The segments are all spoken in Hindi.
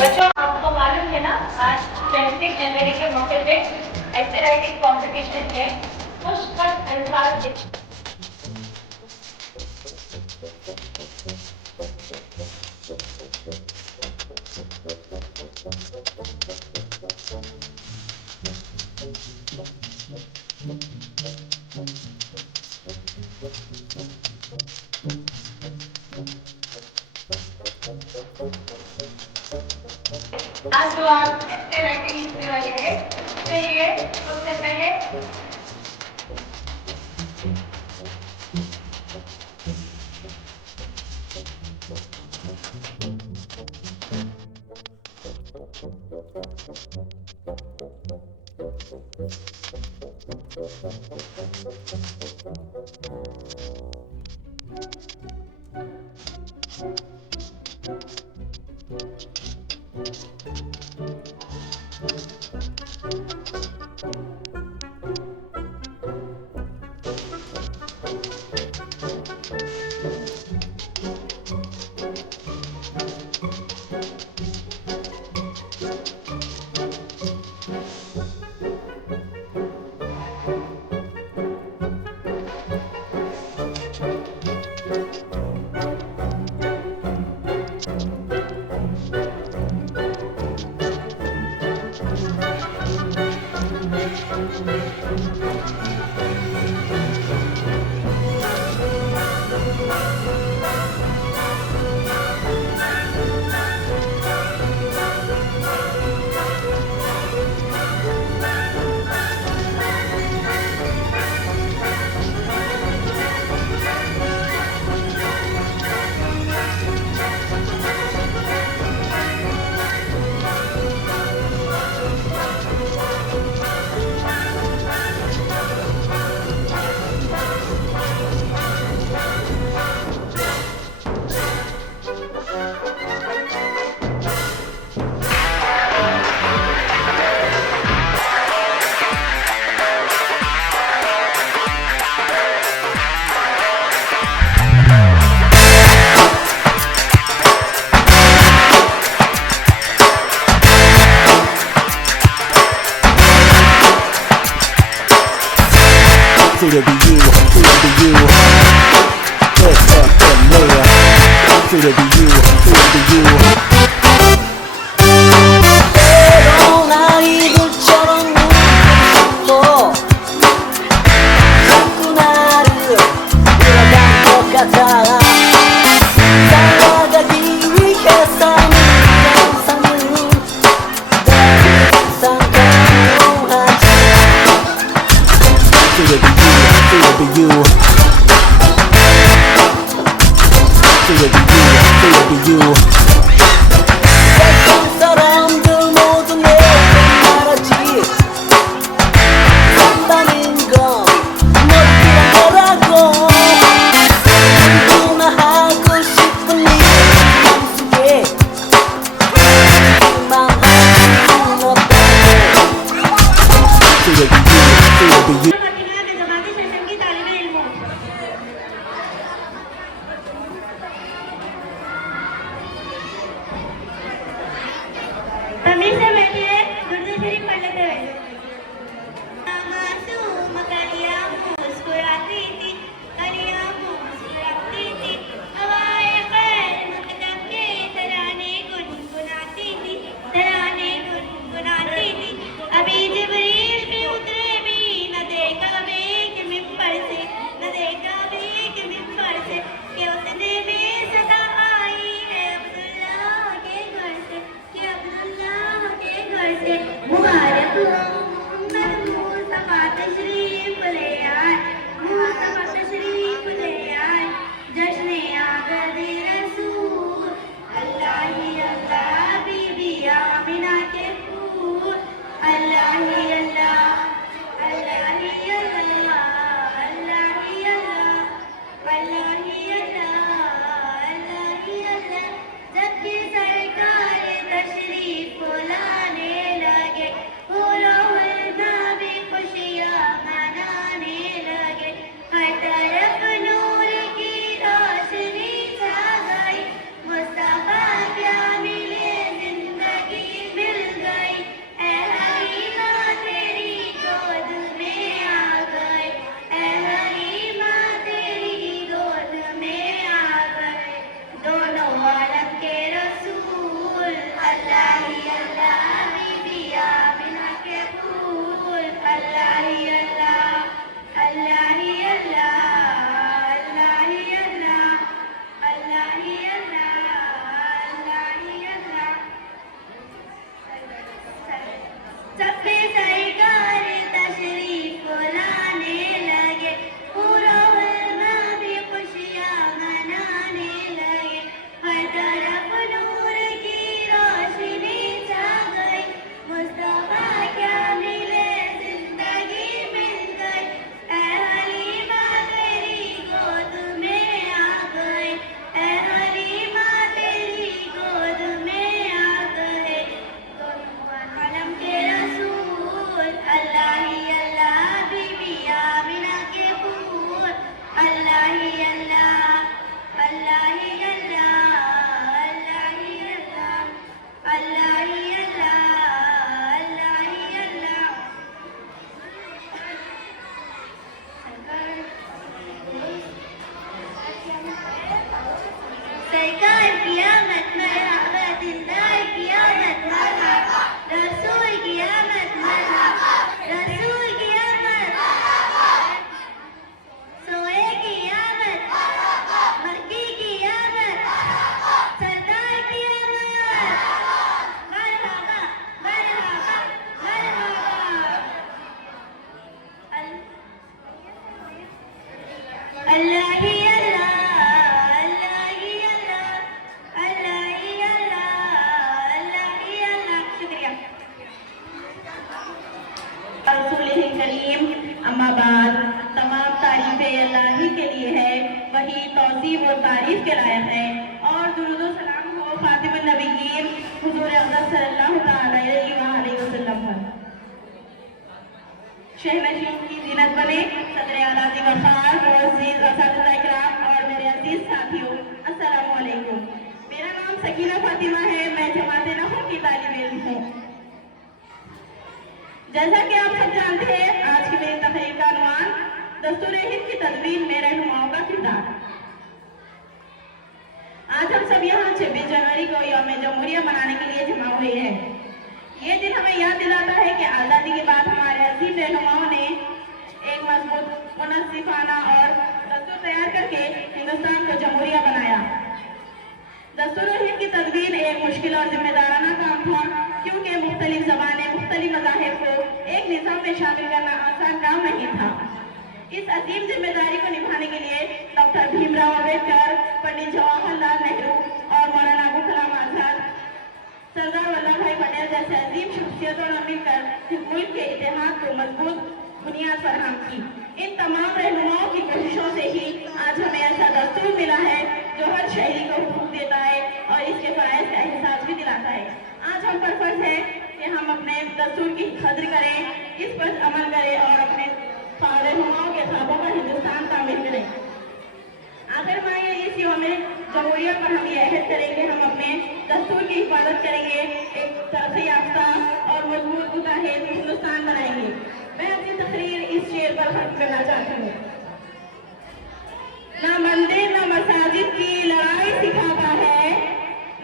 बच्चों आपको मालूम है ना आज 25 जनवरी के मौके पे ऐसे राइटिंग कॉम्पिटिशन है मुश्किल अल्फाज के आज जो आप ऐसे राइटिंग लिखने वाले हैं चलिए सबसे पहले Free to be you, free to be you. What's up and there? Free to be you, free to be you. 때론 아이들처럼 눈부셔도 자꾸 나를 끌어간 것 같아. 살아가기 위해서는 항상은 늘 항상 공허하지. Free to be you, free to be you. Free to be you, free to be you. वही तौसीफ और तारीफ के लायक है। और दुरूद व सलाम हो फातिमुन नबीयीन हुजूर अक़दस सल्लल्लाहु तआला अलैहि वसल्लम पर। शहनशीं की ज़ीनत बने सदर आला-ज़ी वफ़ार और अज़ीज़ असातिज़ा इकराम और मेरे अज़ीज़ साथियों, अस्सलामु अलैकुम। मेरा नाम सकीना फातिमा है, मैं जमात नहू की तालिब इल्म हूँ। जैसा कि आप सब जानते हैं, आज की मेरी तकरीर का अनुमान दस्तूर हिंद की तदवीर में रहनुमाओं का किरदार। आज हम सब यहाँ 26 जनवरी को यौम जमहूरिया मनाने के लिए जमा हुए हैं। ये दिन हमें याद दिलाता है कि आज़ादी के बाद हमारे अजीम रहनुमाओं ने एक मजबूत, मुनस्सिफाना और दस्तूर तैयार करके हिंदुस्तान को जमहूरिया बनाया। दस्तूर हिंद की तदवीर एक मुश्किल और जिम्मेदाराना काम था, क्योंकि मुख्तलिफ ज़बानें, मुख्तलिफ मज़ाहिब को एक निज़ाम में शामिल करना आसान काम नहीं था। इस अजीम जिम्मेदारी को निभाने के लिए डॉक्टर भीमराव अम्बेडकर, पंडित जवाहरलाल नेहरू और मौलाना अबुल कलाम आज़ाद, सरदार वल्लभ भाई पटेल जैसे अजीम शख्सियतों ने मिलकर मुल्क के इतिहाद को मजबूत बुनियाद फराहम की। इन तमाम रहनुमाओं की कोशिशों से ही आज हमें ऐसा दस्तूर मिला है जो हर शहरी को हुकूक देता है और इसके फ़राइज़ का एहसास भी दिलाता है। आज हम पर फर्ज है कि हम अपने दस्तूर की कद्र करें, इस पर अमल करें और अपने रहनुमाओं के ख्वाबों का हिंदुस्तान तामीर करें। आखिर में इस यौम जमहूरिया पर हम ये अहद करेंगे, हम अपने दस्तूर की हिफाजत करेंगे, एक तरक्की याफ्ता और मजबूत मुताहिद हिंदुस्तान बनाएंगे। मैं अपनी तकरीर इस शेर पर खत्म करना चाहती हूँ। ना मंदिर ना मसाजिद की लड़ाई सिखाता है,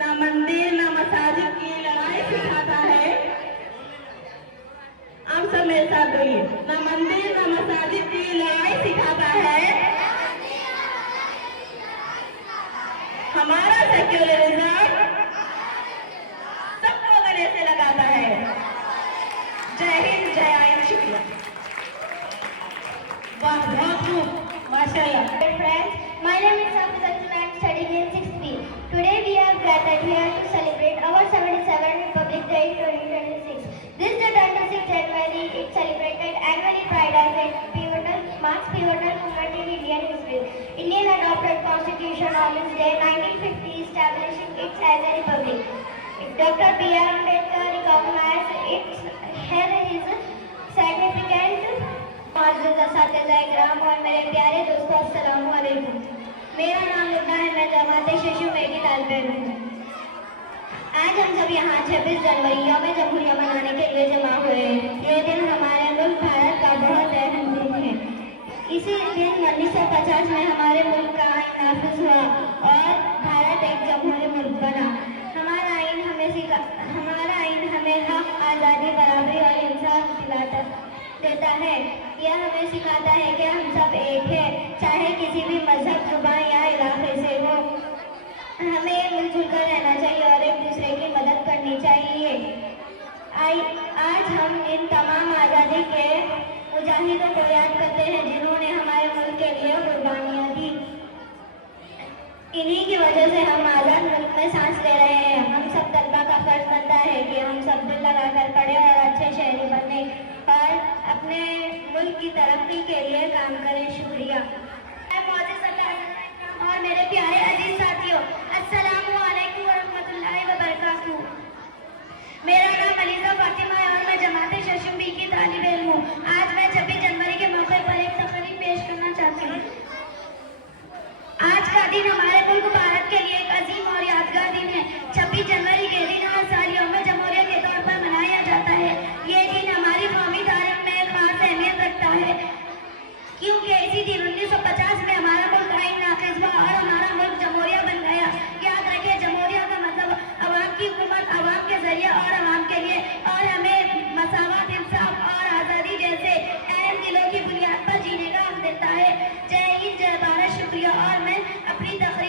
ना मंदिर ना मसाजिद की लड़ाई सिखाता है। आप सब मेरे साथ बोलिए, ना मंदिर ना मसाजिद की लड़ाई सिखाता है, हमारा सेक्युलरिज्म सबको गले से लगाता है। जय हिंद, जय आइन, शुक्रिया। वाह, बहुत खूब, माशाल्लाह। Friends, my name is Safia and I am studying in 6th B. Today we have gathered here to celebrate our 77th Republic Day 2026. This is the 26th January. It celebrated annually Pride as a marks pivotal moment in Indian history. Indian adopted Constitution on this day 1950, establishing it as a republic. Dr. B.R. Ambedkar recognized its significant. असातिज़ा-ए-किराम और मेरे प्यारे दोस्तों, अस्सलामु अलैकुम। मेरा नाम लुबना है, मैं जमात शिशु में की तालिब इल्म हूँ। आज हम सब यहाँ 26 जनवरी यौम जमहूरिया मनाने के लिए जमा हुए हैं। ये दिन हमारे मुल्क भारत का बहुत अहम दिन है। इसी दिन 1950 में हमारे मुल्क का आइन नाफिज हुआ और भारत एक जमहूरी मुल्क बना। हमारा आइन हमें हक, आज़ादी, बराबरी और इंसाफ देता है। यह हमें सिखाता है कि हम सब एक हैं, चाहे किसी भी मजहब, जुबान या इलाके से हो। हमें मिलजुल कर रहना चाहिए और एक दूसरे की मदद करनी चाहिए। आज हम इन तमाम आज़ादी के मुजाहिदों को याद करते हैं जिन्होंने हमारे मुल्क के लिए कुर्बानियाँ दी। इन्हीं की वजह से हम आज़ाद मुल्क में सांस ले रहे हैं। हम सब तलबा का फर्ज बनता है कि हम सब दिल लगा कर पढ़े और अच्छे शहरी बने और अपने मुल्क की तरक्की के लिए काम करें। शुक्रिया। और मेरे प्यारे अजीज साथियों, अस्सलामु अलैकुम वरहमतुल्लाहि वबरकातुहू। मेरा नाम अलीज़ा फातिमा है और मैं जमात शिशु बी की तालिब इल्म हूँ। आज मैं 26 जनवरी के मौके पर एक तकरीर पेश करना चाहती हूँ। आज का दिन हमारे मुल्क भारत के लिए एक अजीम और यादगार दिन है। 26 जनवरी के दिन हर साल यौम जमहूरिया के तौर पर मनाया जाता है। ये दिन हमारी कौमी तारीख में एक खास अहमियत रखता है, क्योंकि इसी दिन 1950 में हमारा मुल्क आइन नाफिज हुआ और हमारा मुल्क जमहूरिया बन गया। याद रखिए, जमहूरिया का मतलब अवाम की हुकूमत, अवाम के जरिए और अवाम के लिए, और हमें मसावत, इंसाफ और आज़ादी जैसे अहम दिलों की बुनियाद पर जीने का हक देता है। जय हिंद, जय भारत, शुक्रिया। और मैं अपनी तकरीर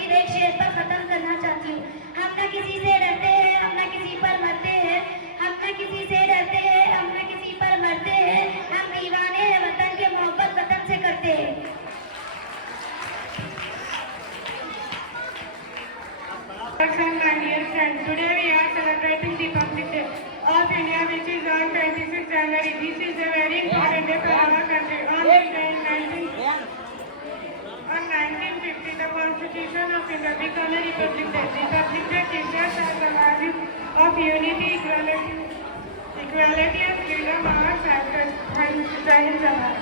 Constitution of Republic of the Republic that teaches us the values of unity, equality and freedom are factors. Jai Hind Jawahar.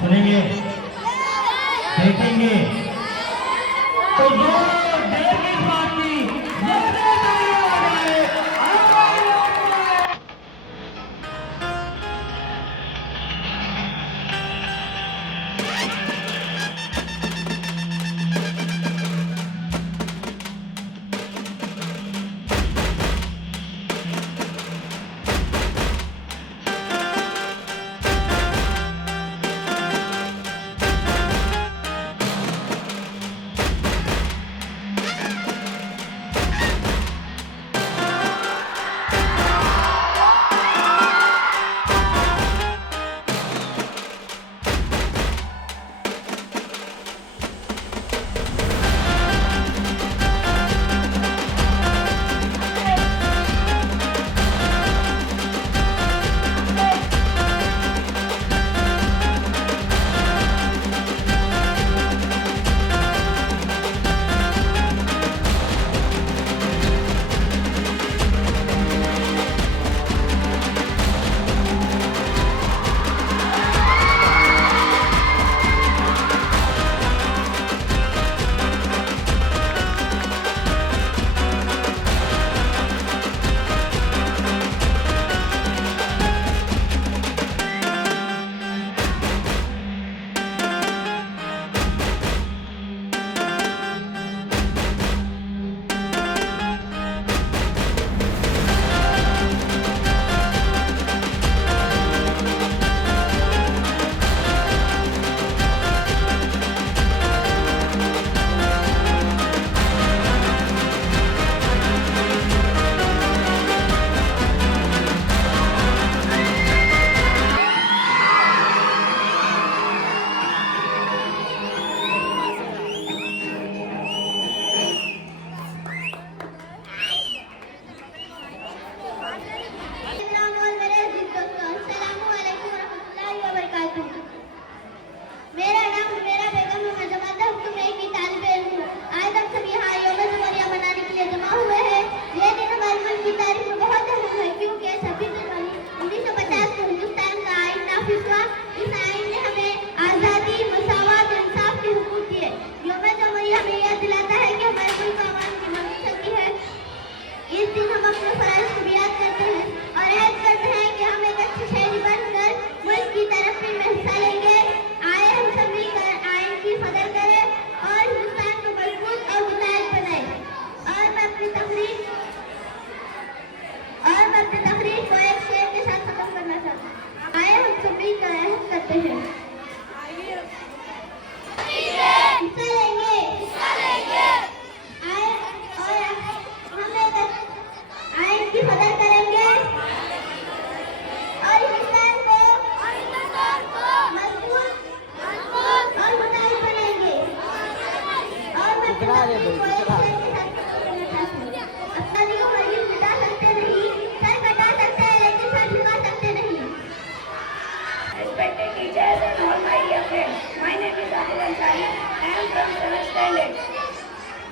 सुनेंगे, देखेंगे, तो जो देर की बात की,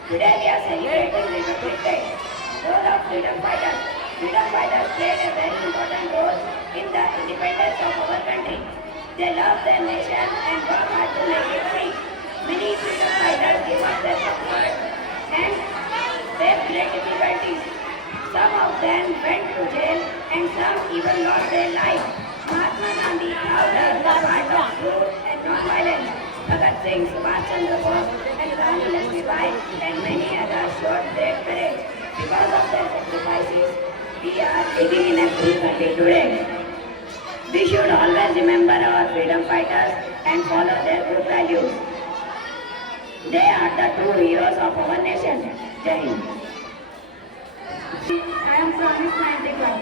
Today we are celebrating Republic Day. Role of freedom fighters. Freedom fighters played a very important role in the independence of our country. They love their nation and work hard to make it free. Many freedom fighters give up their comfort and faced great difficulties. Some of them went to jail and some even lost their lives. Mahatma Gandhi taught us the path of truth and non-violence. Bhagat Singh, Subhash Chandra Bose and Rani Lakshmibai and many others showed great courage. Because of their sacrifices, we are living in a free country today. We should always remember our freedom fighters and follow their good values. They are the true heroes of our nation. Jai Hind. I am from 91.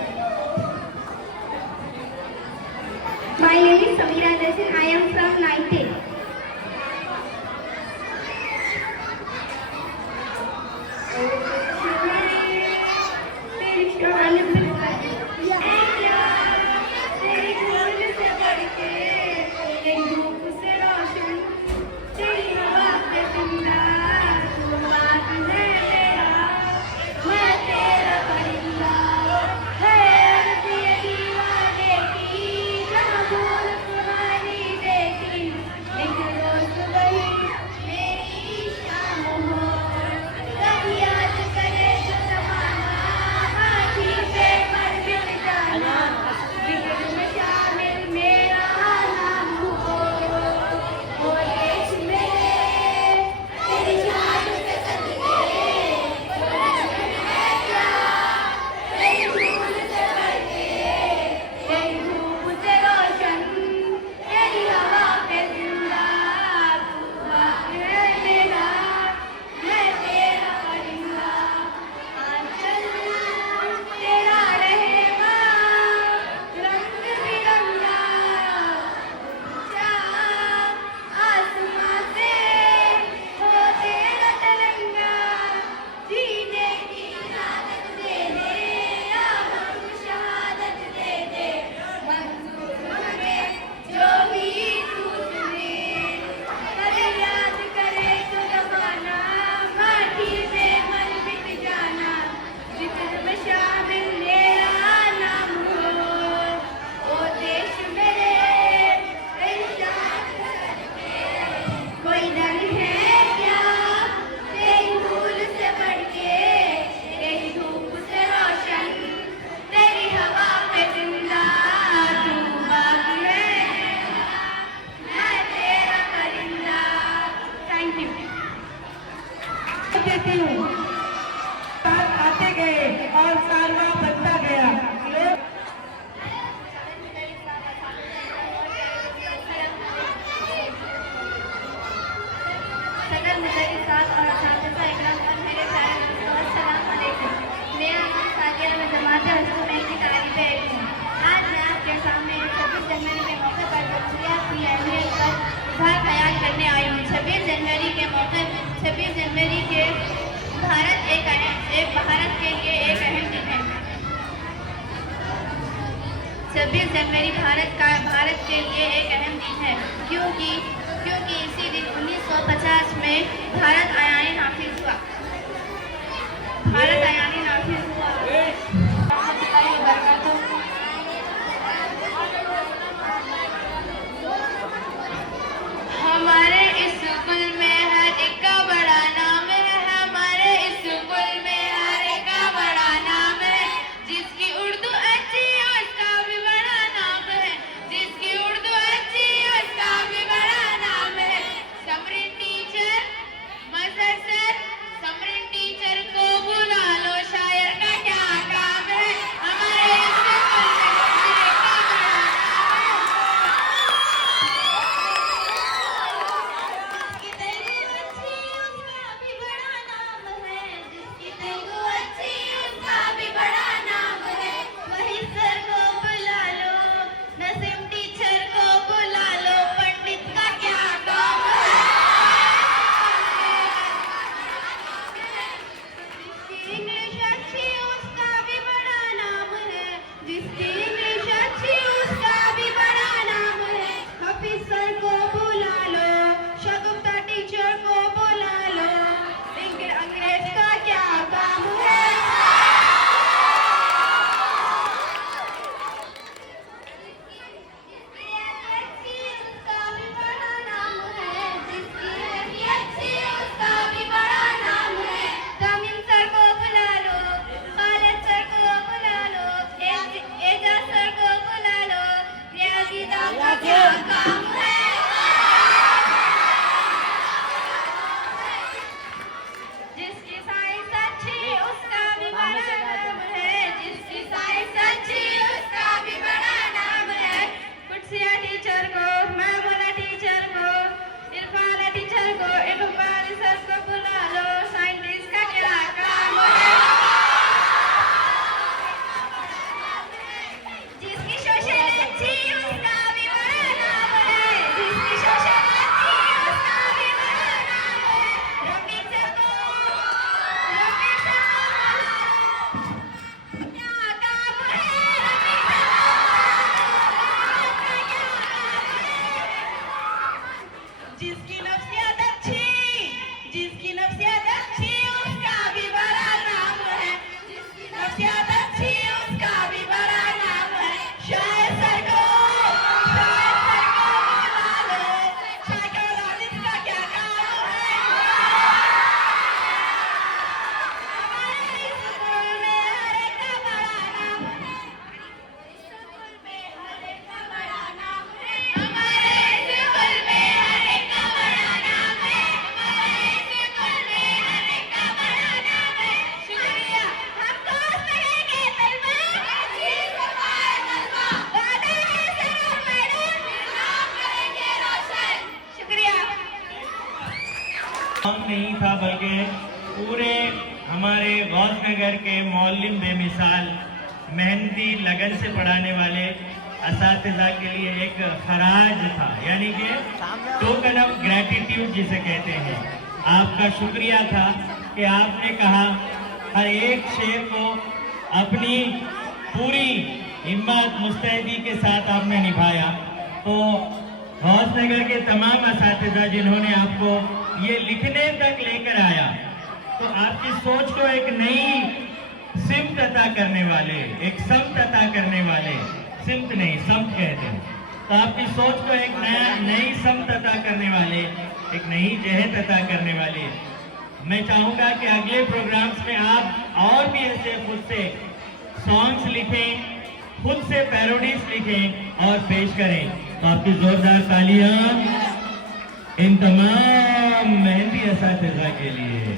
My name is Samira Dasin. I am from 19. Thank you. आती हूँ। साथ आते गए और कारवां बनता गया। लोग सदर मुदर्रिसात और असातिज़ा इकराम और मेरे प्यारे दोस्तों, अस्सलाम वालेकुम। मेरा नाम सादिया है, मैं जमात हज़रत की तालिबे इल्म हूँ। आज मैं आपके सामने 26 जनवरी के मौके पर जमहूरियत की अहमियत पर इज़हार ख्याल करने आई हूँ। 26 जनवरी के मौके 26 जनवरी के भारत के लिए एक अहम दिन है। 26 जनवरी भारत के लिए एक अहम दिन है क्योंकि इसी दिन 1950 में भारत आयानी नाफिज हुआ। हमारे स्कूल में हर एक का बड़ा नाम है। हमारे स्कूल में हर एक का बड़ा नाम है। जिसकी उर्दू अच्छी है उसका भी बड़ा नाम है। जिसकी उर्दू अच्छी है उसका भी बड़ा नाम है। समरीन टीचर, मजहर सर, समरीन टीचर को बुला लो, शायर का क्या काम है। हमारे स्कूल में हर एक का बड़ा नाम है। जिसकी तेलुगु अच्छी उसका भी बड़ा नाम है। वही सर को बुला लो, नसीम टीचर को बुला लो, पंडित का क्या काम है। जिसकी इंग्लिश अच्छी उसका भी बड़ा नाम है। जिसकी इंग्लिश अच्छी उसका भी बड़ा नाम है। हफीज सर को बुला लो, शगुफ्ता टीचर को बुला लो, अंग्रेज का क्या काम है। उसका भी बड़ा नाम है। जिसकी अच्छी उसका भी बड़ा नाम है। तमीम सर को बुला लो, खालिद सर को बुला लो, एजाज सर को बुला लो, रियाजी दाम का क्या काम है। जिसकी साइंस अच्छी उसका भी बड़ा नाम है। जिसकी साइंस अच्छी उसका भी बड़ा नाम है। कुर्सिया टीचर को, महमूदा टीचर को, इरफाना टीचर को, इकबाल सर को बुला लो, साइंटिस्ट का क्या काम है। जिसकी सोशल अच्छी उसका भी बड़ा नाम है। जिसकी सोशल अच्छी उसका भी बड़ा नाम है। रफीक सर को बुला लो, क्या काम है। रफीक सर को क्या काम है। जिसकी नफ्सियत अच्छी उसका भी बड़ा नाम है। जिसकी नफ्सियत अच्छी उसका भी बड़ा नाम है। शायर सर को बुला लो, साइकोलॉजिस्ट का क्या काम है। हमारे स्कूल में हर एक का बड़ा नाम है। स्कूल में हर एक का बड़ा नाम है। हमारे स्कूल में हर एक का बड़ा नाम है। हमारे स्कूल में हर एक का बड़ा नाम है। शुक्रिया। हम दोस्त रहेंगे तलवा, वादा है सर और मैडम, नाम करेंगे रोशन। शुक्रिया। काम नहीं था बल्कि पूरे हमारे गौसनगर के मौलिम बेमिसाल मेहनती लगन से पढ़ाने वाले असातिज़ा के लिए एक खराज था, यानी कि टोकन ऑफ ग्रेटिट्यूड जिसे कहते हैं। आपका शुक्रिया था कि आपने कहा हर एक शेर को अपनी पूरी हिम्मत मुस्तैदी के साथ आपने निभाया। तो गौसनगर के तमाम असातिज़ा जिन्होंने आपको ये लिखने तक लेकर आया, तो आपकी सोच को एक नई सिमत अता करने वाले, एक समत अता करने वाले, सिमत नहीं समत कहते हैं, तो आपकी सोच को एक नई समत अता करने वाले, एक नई जहत अता करने वाले। मैं चाहूँगा कि अगले प्रोग्राम्स में आप और भी ऐसे खुद से सॉन्ग्स लिखें, खुद से पैरोडीज लिखें और पेश करें। तो आपकी जोरदार तालियां इन तमाम मेहंदी असातिज़ा के लिए।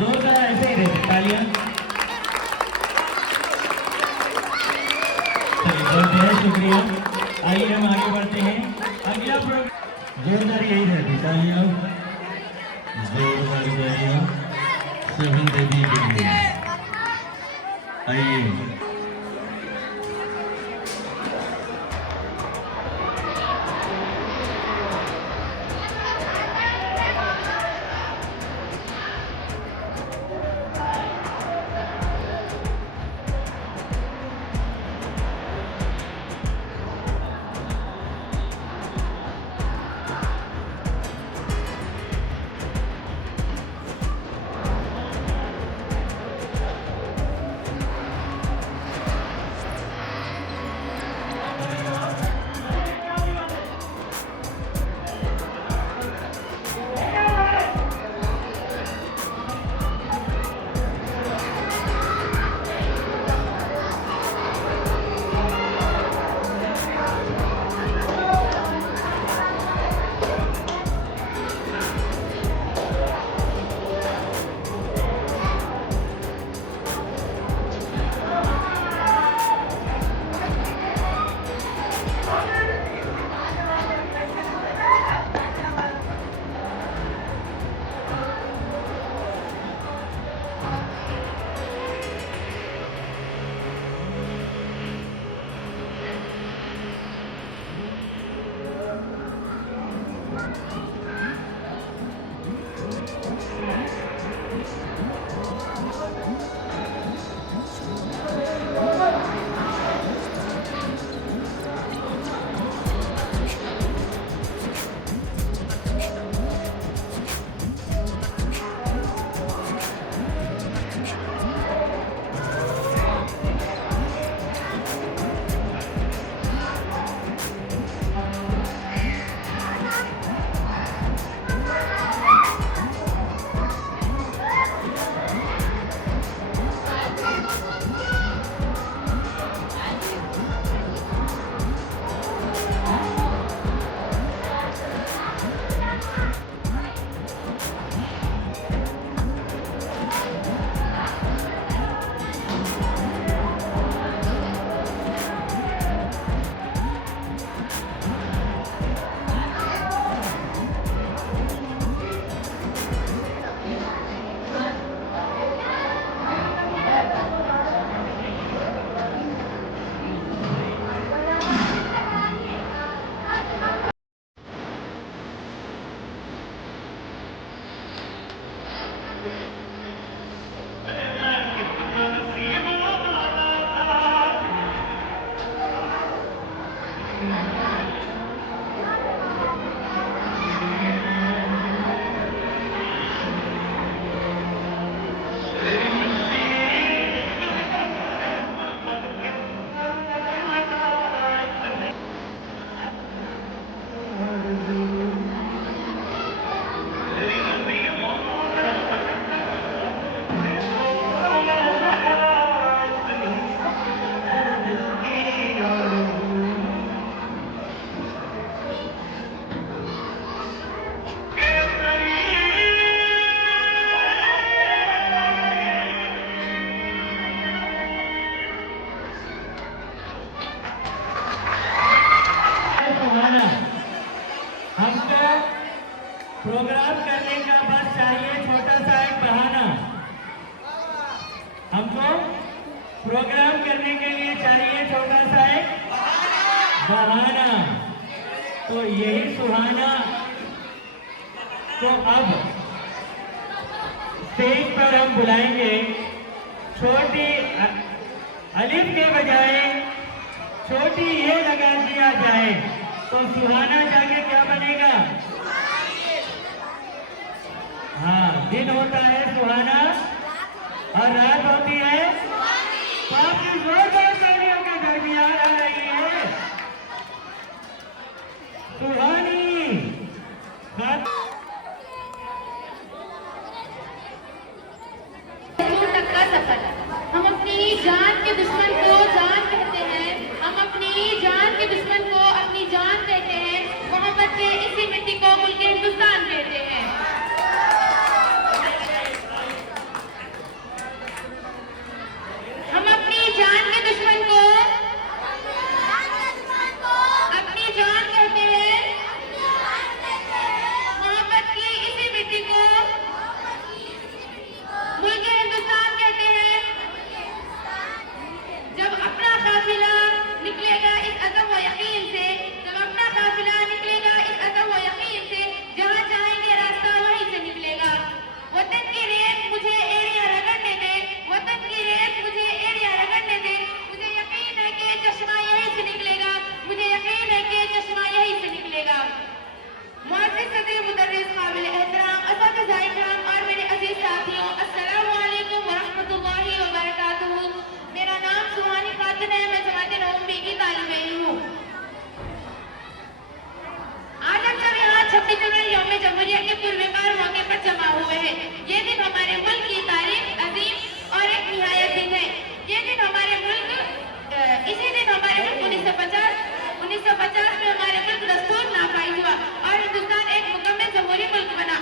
जोरदार ऐसे ही रहते तालियां। चलिए बहुत बहुत शुक्रिया। आइए हम आगे बढ़ते हैं। अगला प्रोग्राम जोरदार यही रहती तालियां, जोरदार तालियां सभी देवी के लिए। आइए प्रोग्राम करने का बस चाहिए छोटा सा एक बहाना। हमको प्रोग्राम करने के लिए चाहिए छोटा सा एक बहाना। तो यही सुहाना को अब स्टेज पर हम बुलाएंगे। छोटी अलिफ के बजाय छोटी ये लगा दिया जाए तो सुहाना जाके क्या बनेगा? हाँ, दिन होता है सुहाना और रात होती है काफी जोरदार तालियों के दरमियान आ रही है सुहानी। तक का सफर। हम अपनी जान के दुश्मन को जान कहते हैं, हम अपनी जान के दुश्मन को अपनी जान कहते हैं। मोहब्बत के इसी मिट्टी को मुल्क हिंदुस्तान कहते हैं। 26 जनवरी यौम जमहूरिया के पुरवकार मौके पर जमा हुए हैं। ये दिन हमारे मुल्क की तारीख अजीम और एक निहायत दिन है। ये दिन हमारे मुल्क इसी दिन हमारे मुल्क 1950 में हमारे मुल्क दस्तूर नापाई हुआ और हिंदुस्तान एक मुकम्मल जमहूरी मुल्क बना।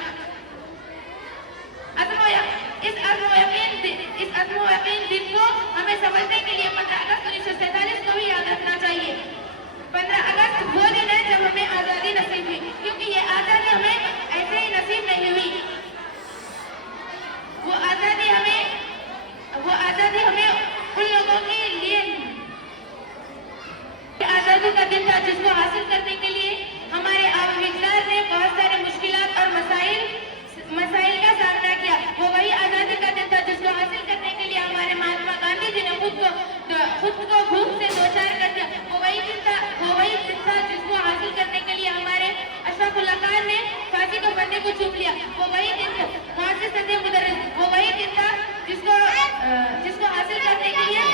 इस अज़्म व यकीन दिन को हमें समझने के लिए 15 अगस्त 1947 को भी याद रखना चाहिए। 15 अगस्त वो दिन है जब हमें आज़ादी नसीब हुई, क्योंकि ये आज़ादी हमें ऐसे ही नसीब नहीं हुई। वो आज़ादी हमें उन लोगों के लिए आज़ादी का दिन था जिसको हासिल करने के लिए हमारे आवाम ने बहुत सारे मुश्किलात और मसाइल का सामना किया। वो वही आज़ादी का दिन था जिसको हासिल करने के लिए हमारे महात्मा गांधी जी ने खुद को भूख से दो चार कर दिया। वो वही दिन था जिसको हासिल करने के लिए हमारे अशरफुल्लाह खान ने फांसी के फंदे को चूम लिया। वो वही दिन था फांसी सदे मुदर्रिस। वो वही दिन था जिसको हासिल करने के लिए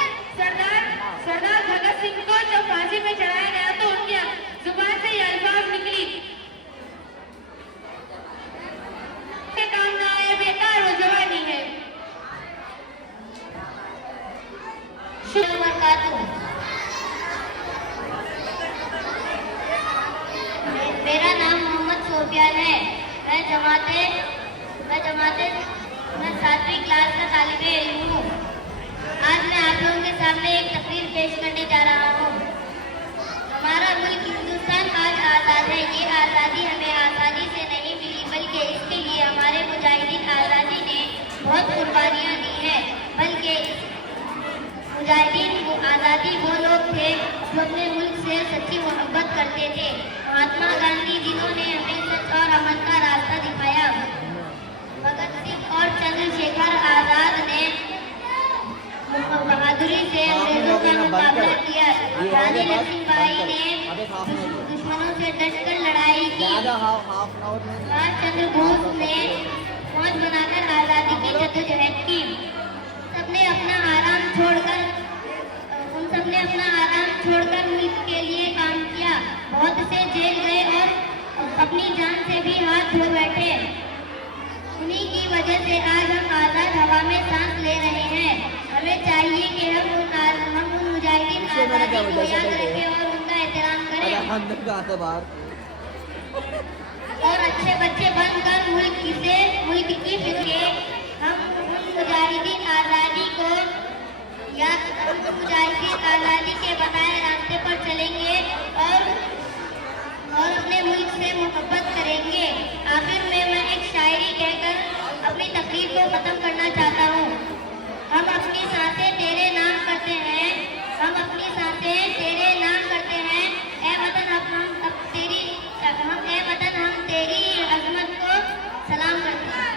सरदार भगत सिंह को जब फांसी में चढ़ाया गया तो उनकी जुबान से ये अल्फाज निकली के काम ना आए बेकार वो जवानी है। मेरा नाम मोहम्मद सोफियान है। मैं 7वीं क्लास का तालिबे इल्म हूँ। आज मैं आप लोगों के सामने एक तकरीर पेश करने जा रहा हूँ। हमारा मुल्क हिंदुस्तान आज आज़ाद है। ये आज़ादी हमें आसानी से नहीं मिली, बल्कि इसके लिए हमारे मुजाहिदीन आज़ादी ने बहुत कुर्बानियाँ दी हैं। बल्कि मुजाहिदीन आज़ादी वो लोग थे जो अपने मुल्क से सच्ची मोहब्बत करते थे। महात्मा गांधी जिन्होंने हमें सच और अमन का रास्ता दिखाया। भगत सिंह और चंद्रशेखर आज़ाद ने बहादुरी से अंग्रेजों का मुकाबला किया। रानी लक्ष्मीबाई ने दुश्मनों से डटकर लड़ाई की। सुभाष चंद्र बोस ने फौज बनाकर आज़ादी की जद्दोजहद की। सबने अपना आराम छोड़कर मुल्क के लिए काम किया। बहुत से जेल गए और अपनी जान से भी हाथ धो बैठे। उन्हीं की वजह से आज हम आज़ाद हवा में सांस ले रहे हैं। हमें चाहिए कि हम उन मुजाहिदीन आज़ादी को याद रखें और उनका एहतराम करें और अच्छे बच्चे बनकर मुल्क की फिक्र। हम उन मुजाहिदीन आज़ादी के बताए रास्ते पर चलेंगे और अपने मुल्क से मोहब्बत करेंगे। आखिर में मैं एक शायरी कहकर अपनी तकरीर को खत्म करना चाहता हूँ। हम अपनी सांसें तेरे नाम करते हैं। ए वतन हम तेरी अज़मत को सलाम करते हैं।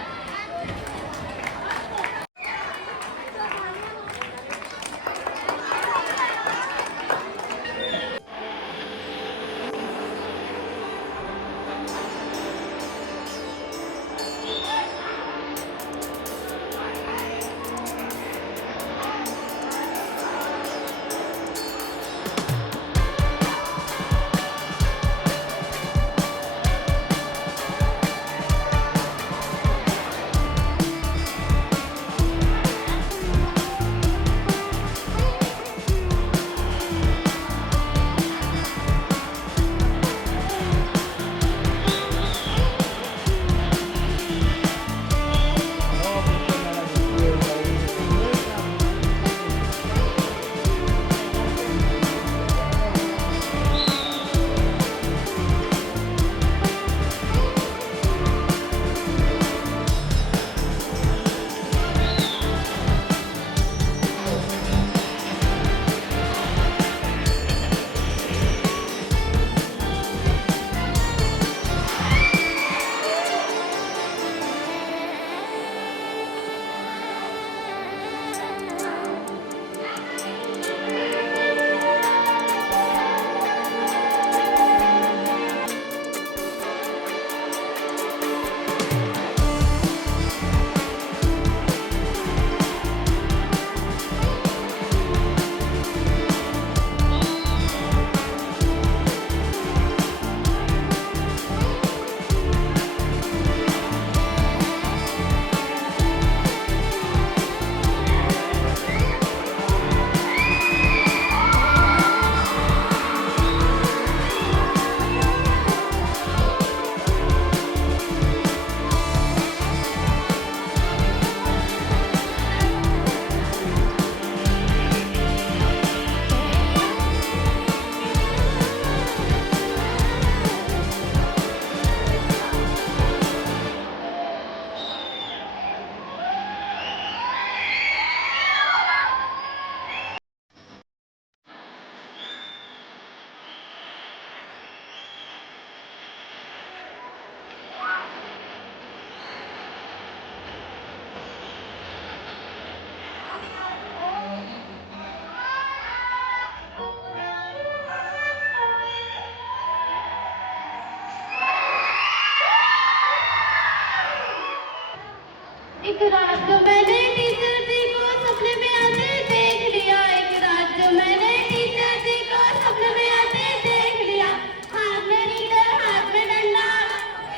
एक रात जो मैंने टीचर जी को सपने में आते देख लिया, एक रात जो मैंने टीचर जी को सपने में आते देख लिया, हाथ में रीडर हाथ में डंडा,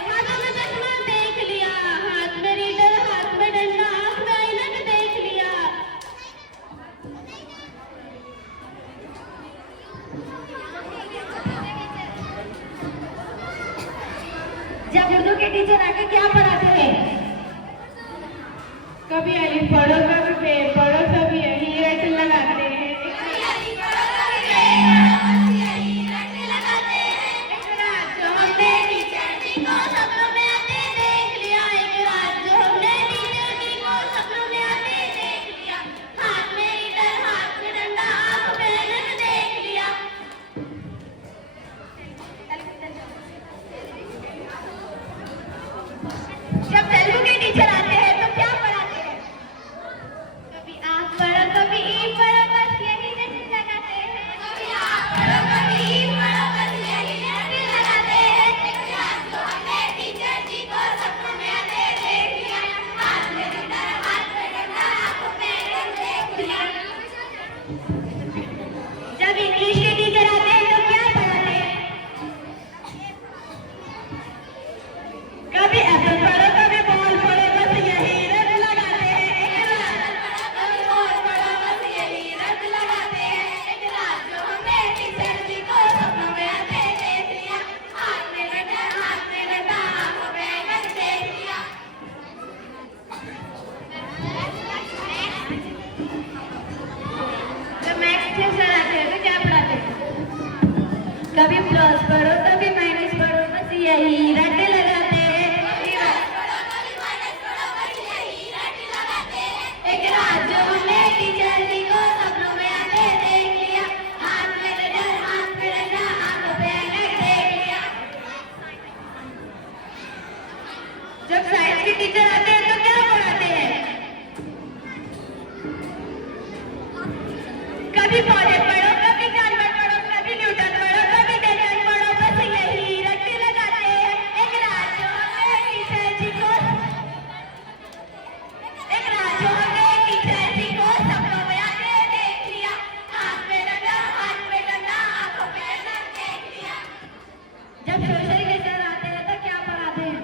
हाथों में चश्मा देख लिया, हाथ में रीडर हाथ में डंडा, आँख में ऐनक देख लिया। जब उर्दू के टीचर आके क्या पढ़ाते हैं? कभी अली पढ़ो कभी बे पढ़ो, कभी यही रट लगाते हैं। एक रात जो हमने टीचर जी को सपनों में आते देख लिया, एक रात जो हमने टीचर जी को सपनों में आते देख लिया, हाथ में रीडर हाथ में डंडा, आँख में ऐनक देख लिया। जब तेलुगु के टीचर आते हैं तो क्या पढ़ाते हैं? कभी आप पढ़ो कभी ई पढ़ो, बस यही रट लगाते हैं। कभी आप पढ़ो कभी ई पढ़ो, बस यही रट लगाते हैं। एक रात जो हमने टीचर जी को सपनों में आते देख लिया, हाथ में रीडर हाथ में डंडा, आँखों में ऐनक देख लिया। जब इंग्लिश के टीचर आते हैं तो क्या पढ़ाते हैं? कभी एप्पल पढ़ो कभी बॉल पढ़ो, बस यही रट लगाते हैं। एक रात कभी और पढ़ो, बस यही रट लगाते हैं। एक रात जो हमने टीचर जी को सपनों में आते देख लिया, हाथ में रीडर हाथ में डंडा, आँखों में ऐनक देख लिया। जब मैथ्स के सर आते हैं तो क्या पढ़ाते हैं? कभी प्लस पढ़ो कभी माइनस पढ़ो, बस यही रट लगाते हैं। एक रात जो हमने टीचर जी को सपनों में आते देख लिया, हाथ में रीडर हाथ में डंडा, आँखों में ऐनक देख लिया। जब साइंस के टीचर आते हैं तो क्या पढ़ाते हैं? कभी पौधे पढ़ो कभी जानवर पढ़ो, कभी न्यूटन पढ़ो कभी टेलर पढ़ो, बस यही रट लगाते हैं। एक रात जो हमने टीचर जी को सपनों में आते देख लिया, हाथ में रीडर हाथ में डंडा, आँखों में ऐनक देख लिया। जब सोशल के सर आते हैं तो क्या पढ़ाते हैं?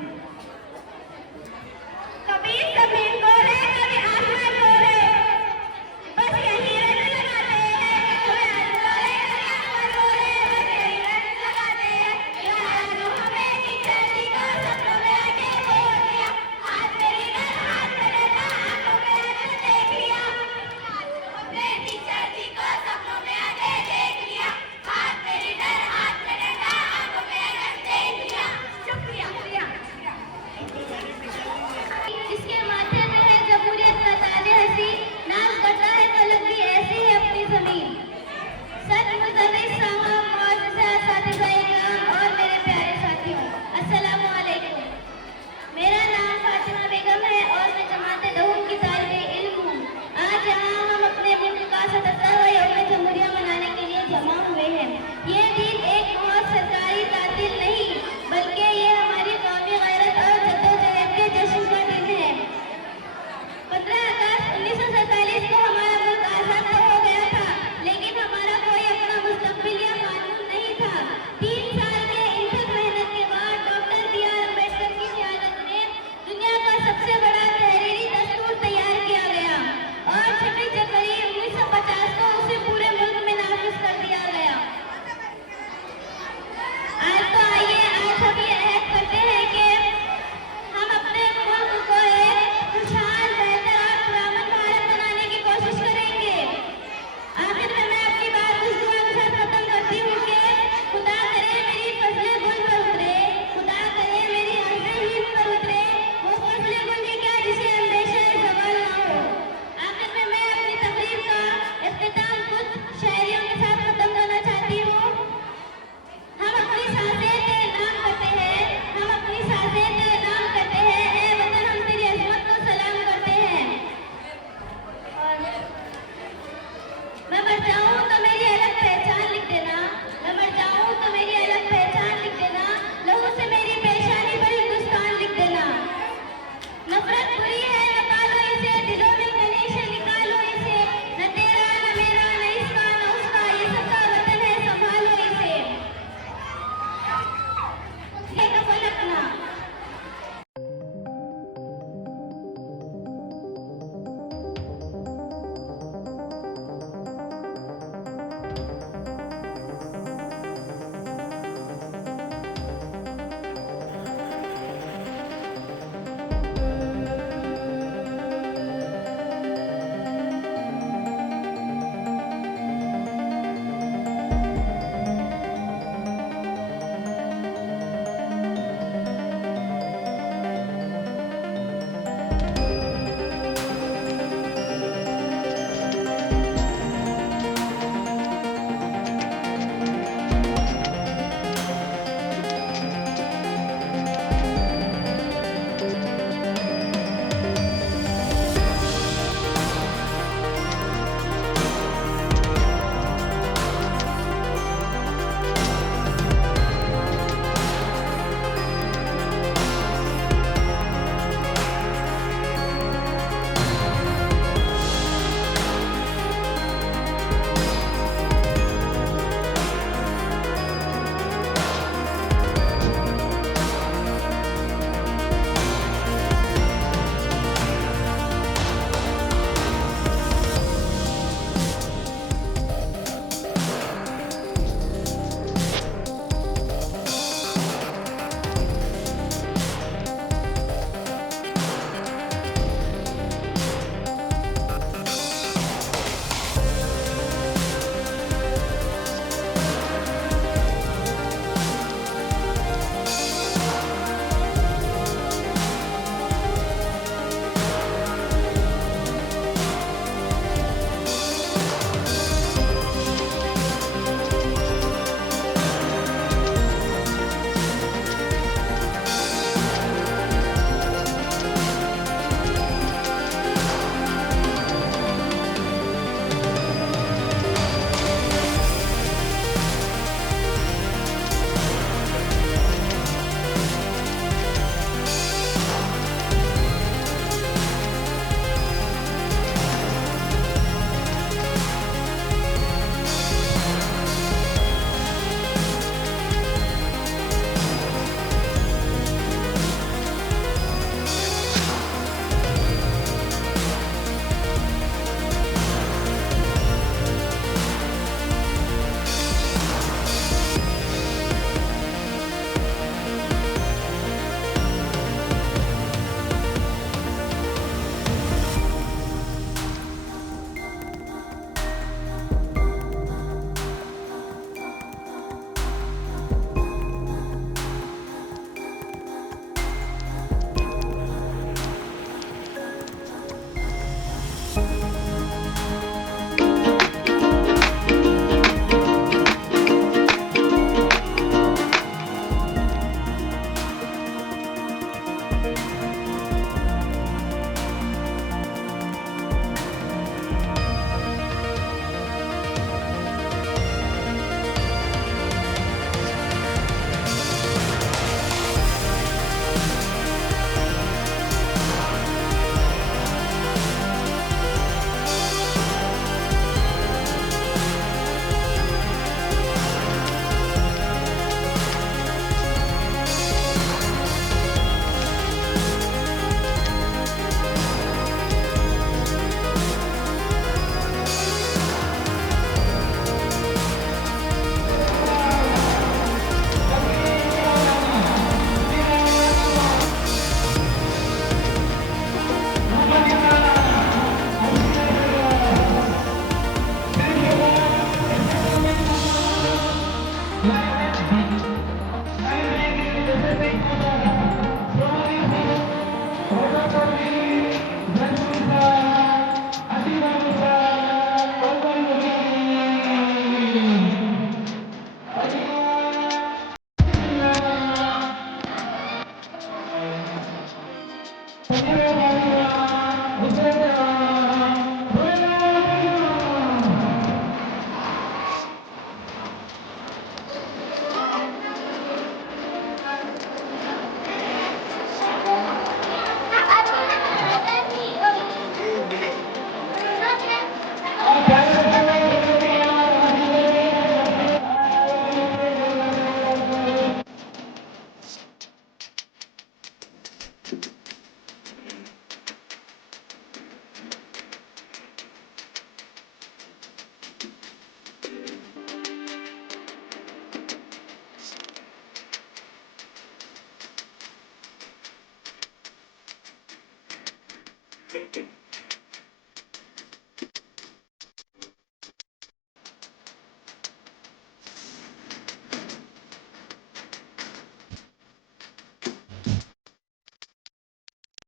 restricted.